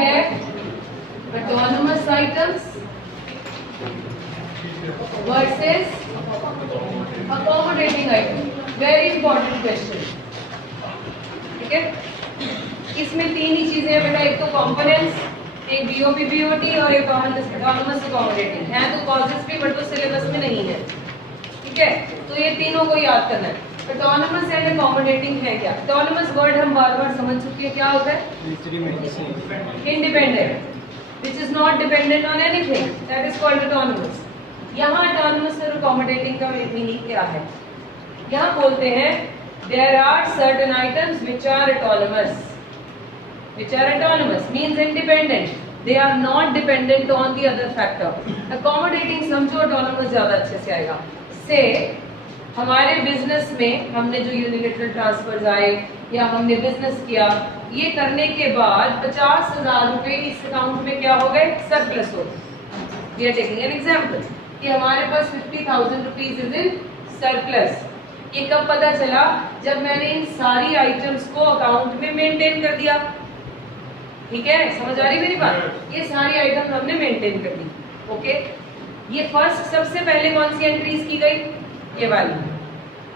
है autonomous items versus accommodating item. Very important question. ठीक है, इसमें तीन ही चीजें हैं बेटा, एक तो कंपोनेंट्स, एक बीओपी बीओटी और एक ऑटोनोमस अकोमोडेटिंग है। तो कॉजेस भी बट तो सिलेबस में नहीं है, ठीक है। तो ये तीनों को याद करना है। ऑटोनोमस एंड अकोमोडेटिंग है क्या? ऑटोनोमस वर्ड हम बार बार समझ चुके हैं, क्या होता है? Independent, which is not dependent on anything, that is called autonomous. यहाँ autonomous और accommodating का मीनिंग क्या है? यहाँ बोलते हैं there are certain items which are autonomous. Which are autonomous means independent. They are not dependent on the other factor. Accommodating समझो, autonomous ज़्यादा अच्छे से आएगा। से हमारे बिजनेस में हमने जो यूनिलेटरल ट्रांसफर्स आए या हमने बिजनेस किया, ये करने के बाद 50,000 रुपए इस अकाउंट में क्या हो गए? सरप्लस हो। We are taking an example कि हमारे पास 50,000 रुपीज इज इन सरप्लस। ये कब पता चला? जब मैंने इन सारी आइटम्स को अकाउंट में मेंटेन कर दिया। ठीक है, समझ आ रही मेरी बात? ये सारी आइटम हमने मेंटेन कर दी। ओके, ये फर्स्ट सबसे पहले कौन सी एंट्रीज की गई? ये वाली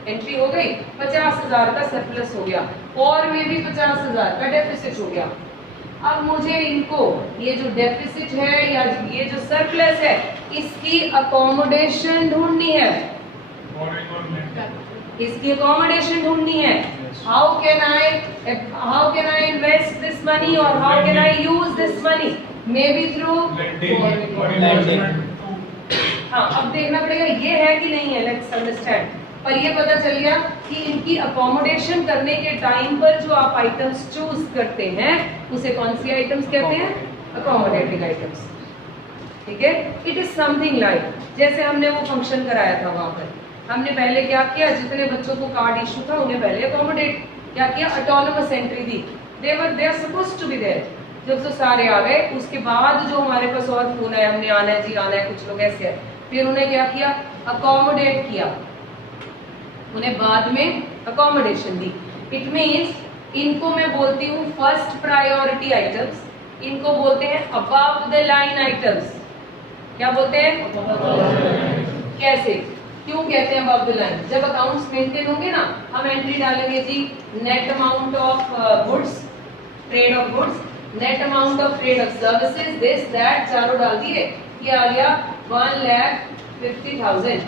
एंट्री हो गई, 50,000 का सरप्लस हो गया और में भी 50,000 का डेफिसिट हो गया। अब मुझे इनको, ये जो डेफिसिट है या ये जो सरप्लस है, इसकी अकोमोडेशन ढूंढनी है। इसकी अकोमोडेशन ढूंढनी है। How can I invest this money और how can I use this money? Maybe through lending. हाँ, अब देखना पड़ेगा ये है कि नहीं है, लेट्स अंडरस्टैंड। पर ये पता चल गया कि इनकी अकोमोडेशन करने के टाइम पर जो आप आइटम्स चूज करते हैं उसे कौन सी आइटम्स कहते हैं? Accommodating items. ठीक है, इट इज समथिंग लाइक, जैसे हमने वो फंक्शन कराया था वहां पर, हमने पहले क्या किया? जितने बच्चों को कार्ड इशू था उन्हें पहले अकोमोडेट क्या किया? ऑटोनोमस एंट्री दी। They are supposed to be there. जब तो सारे आ गए, उसके बाद जो हमारे पास और फोन है, हमने आना है जी आना है, कुछ लोग ऐसे है, फिर उन्हें क्या किया? अकोमोडेट किया, उन्हें बाद में अकोमोडेशन दी। इट मीन्स इनको मैं बोलती हूँ फर्स्ट प्रायोरिटी आइटम्स, इनको बोलते हैं अबव द लाइन आइटम्स। क्या बोलते हैं? कैसे, क्यों कहते हैं अबव द लाइन? जब अकाउंट्स मेंटेन होंगे ना, हम एंट्री डालेंगे जी net amount of goods, trade of goods, net amount of trade of services, this that, चारों डाल दिए। ये आ गया 1,50,000।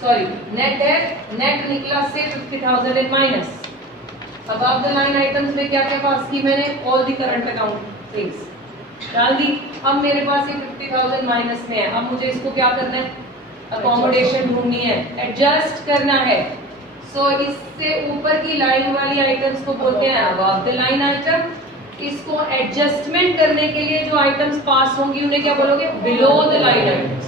सॉरी, नेट है, नेट निकला से 50,000 in minus. Above the line items में क्या क्या पास की मैंने? All the current account things डाल दी। अब मेरे पास ये 50,000 माइनस में है। अब मुझे इसको क्या करना है? अकोमोडेशन ढूंढनी है, एडजस्ट करना है। सो इससे ऊपर की लाइन वाली आइटम्स को बोलते हैं अबव द लाइन आइटम। इसको एडजस्टमेंट करने के लिए जो आइटम्स पास होंगी उन्हें क्या बोलोगे? Below the line items.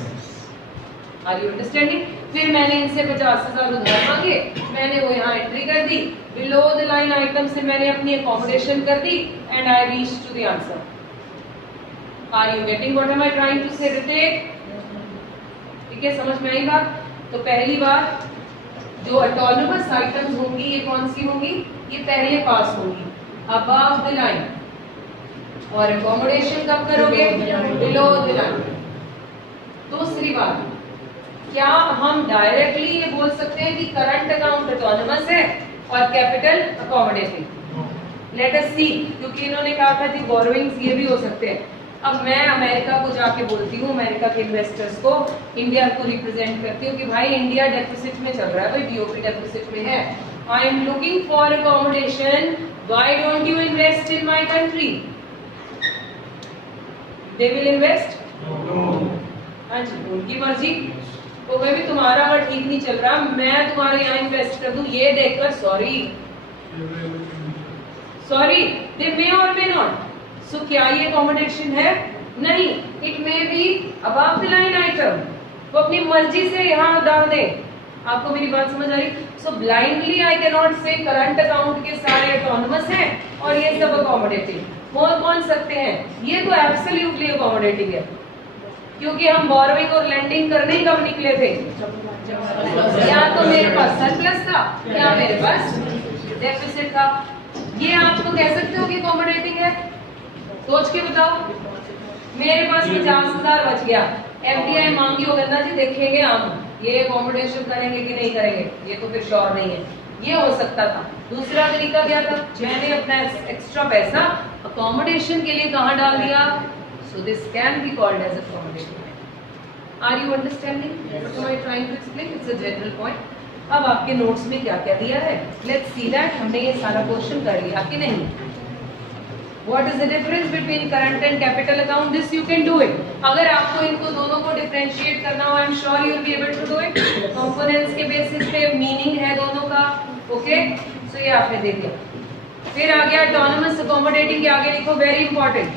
Are you understanding? फिर मैंने इनसे 50,000 उधार मांगे, मैंने वो यहाँ एंट्री कर दी। बिलो द लाइन आइटम से मैंने अपनी अकोमोडेशन कर दी and I reach to the answer. Are you getting what am I trying to say रितेक? ठीक है, समझ में आई बात? तो पहली बार जो ऑटोनोमस आइटम्स होंगी ये कौन सी होंगी? ये पहले पास होंगी, अबव द लाइन। और अकोमोडेशन कब करोगे? Below the line. दूसरी बात, क्या हम डायरेक्टली ये बोल सकते हैं कि करंट अकाउंट ऑटोनोमस है और कैपिटल अकोमोडेटिंग? लेट अस सी, क्योंकि इन्होंने कहा था कि बोरोइंग्स ये भी हो सकते हैं। अब मैं अमेरिका को जाके बोलती हूँ, अमेरिका के इन्वेस्टर्स को, इंडिया को रिप्रेजेंट करती हूँ कि भाई इंडिया डेफिसिट में चल रहा है, भाई बीओपी डेफिसिट में है, I am looking for accommodation, why don't you invest in my country? They will invest? हाँ जी, उनकी मर्जी। तो मैं भी तुम्हारा वर्ड ठीक नहीं चल रहा, मैं तुम्हारे यहाँ इन्वेस्ट कर दूं ये देखकर सॉरी दे मे और मे नॉट। सो क्या ये अकोमोडेशन है? नहीं, it may be above the line item. वो अपनी मर्जी से यहाँ डाल दे। आपको मेरी बात समझ आ रही? सो ब्लाइंडली आई कैन नॉट से करंट अकाउंट के सारे ऑटोनोमस हैं और ये सब अकोमोडेटिंग हो कौन सकते हैं? ये तो एब्सोल्युटली अकोमोडेटिंग है, क्योंकि हम बोरोइंग और लेंडिंग करने ही कब निकले थे? या तो मेरे पास सरप्लस था या मेरे पास डेफिसिट था। ये आप तो कह सकते हो कि अकोमोडेटिंग है, सोच के बताओ। मेरे पास 50,000 बच गया, एफडीआई मांगी हो गंदा जी, देखेंगे हम ये अकोमोडेशन करेंगे कि नहीं करेंगे, ये तो फिर श्योर नहीं है। ये हो सकता था। दूसरा तरीका क्या था, मैंने अपना एक्स्ट्रा पैसा अकोमोडेशन के लिए कहाँ डाल दिया, so this can be called as accommodation. Are you understanding what I am trying to explain? It's a general point. अब आपके नोट्स में क्या क्या दिया है, लेट्स सी दैट हमने ये सारा क्वेश्चन कर लिया कि नहीं। What is the difference between current and capital account? This you can do it. अगर आपको इनको दोनों को differentiate करना हो, I'm sure you will be able to do it. Components के basis पे meaning है दोनों का, okay? So ये आपने देख लिया। फिर आ गया autonomous accommodating के आगे लिखो very important.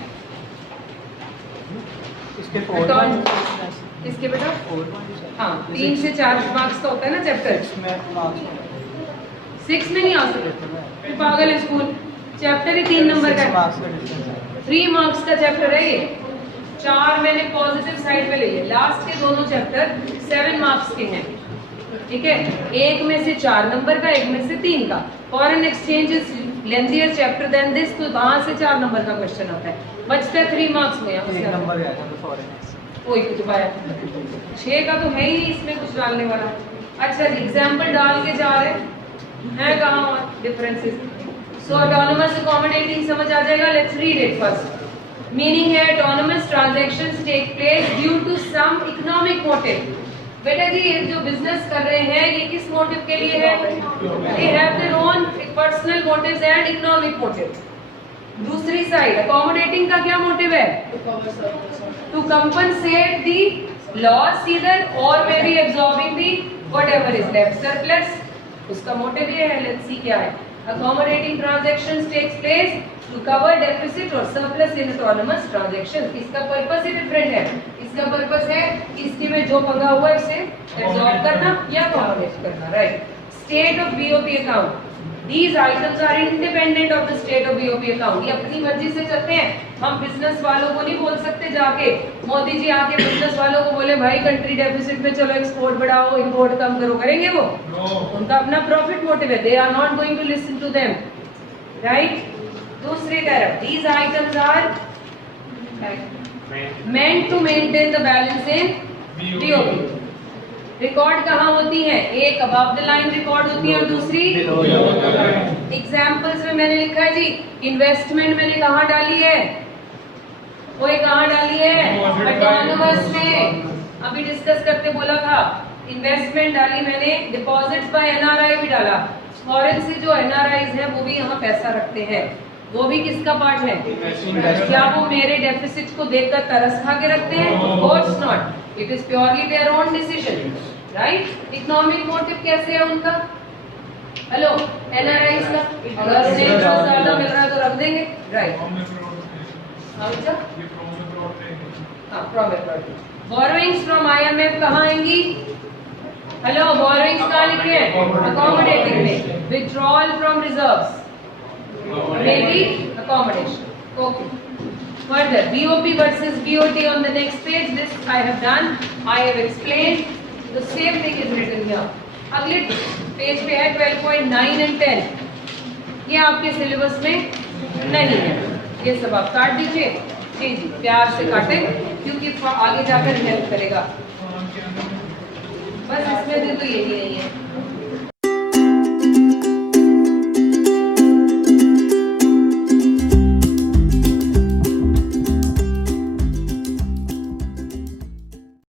इसके बेटा? हाँ, 3 से 4 मार्क्स का होता है ना चैप्टर। 6 में नहीं आ सकते, पागल है स्कूल। चैप्टर ही 3 नंबर का है, 3 मार्क्स का चैप्टर है ये। 4 मैंने पॉजिटिव साइड पे ले लिए, लास्ट के दोनों चैप्टर 7 मार्क्स के हैं, ठीक है। एक में से 4 नंबर का, एक में से 3 का। Foreign exchange is lengthier chapter than this, तो वहां से 4 नंबर का क्वेश्चन आता है, बचता है 3 मार्क्स में। कोई कुछ पाया 6 का तो है ही नहीं इसमें कुछ डालने वाला। अच्छा जी, एग्जाम्पल डाल के जा रहे हैं कहाँ डिफरेंसेस। So autonomous accommodating समझ आ जाएगा, let's read it first. Meaning है autonomous transactions take place due to some economic motive. बेटा जी ये जो बिजनेस कर रहे हैं ये किस मोटिव के लिए है? They have their own personal motives and economic motive. दूसरी साइड accommodating का क्या मोटिव है? To compensate the loss either or maybe absorbing the whatever is left surplus. उसका मोटिव ये है, let's see क्या है। Accommodating transactions takes place to cover deficit or surplus in autonomous transactions. इसका purpose ही different है। इसका purpose है इसके में जो पंगा हुआ है उसे एब्जॉर्ब करना या accommodate करना, right. State of BOP account. These items are independent of the state of BOP account. ये अपनी मर्जी से चलते हैं। हम बिजनेस वालों को नहीं बोल सकते जाके मोदी जी आके बिजनेस वालों को बोले भाई कंट्री डेफिसिट में चलो एक्सपोर्ट बढ़ाओ इंपोर्ट कम करो, करेंगे वो? उनका अपना प्रॉफिट मोटिव है, they are not going to listen to them, right. दूसरी तरफ these items are meant to maintain the balance in BOP. Record कहाँ होती है? एक अबव द लाइन रिकॉर्ड होती है और दूसरी एग्जाम्पल्स में मैंने लिखा है जी, इन्वेस्टमेंट मैंने कहाँ डाली है, वो कहाँ डाली है? ऑटोनोमस में। अभी डिस्कस करते बोला था इन्वेस्टमेंट डाली मैंने, डिपॉजिट्स बाय एनआरआई भी डाला। फॉरेन से जो एनआरआईज हैं वो भी यहाँ पैसा रखते हैं, वो भी किसका पार्ट है? क्या वो मेरे डेफिसिट को देखकर तरस खा के रखते हैं? Of course not, it is purely their own decision, right. Economic motive कैसे है उनका? हेलो, एनआरआईज का अगर उन्हें ज्यादा मिल रहा है तो रख देंगे, राइट। बोरोइंग्स फ्रॉम IMF कहाँ आएंगी? हेलो, बोरोइंग्स कहाँ लिखे हैं? अकोमोडेटिंग में। Withdrawal from reserves maybe accommodation. Okay. Further, BOP versus BOT on the next page. This I have done. I have explained. The same thing is written here. अगले page पे है 12.9 and 10. ये आपके syllabus में नहीं है, ये सब आप काट दीजिए। जी जी, प्यार से काटें क्योंकि आगे जाकर हेल्प करेगा। बस इसमें भी तो यही नहीं है।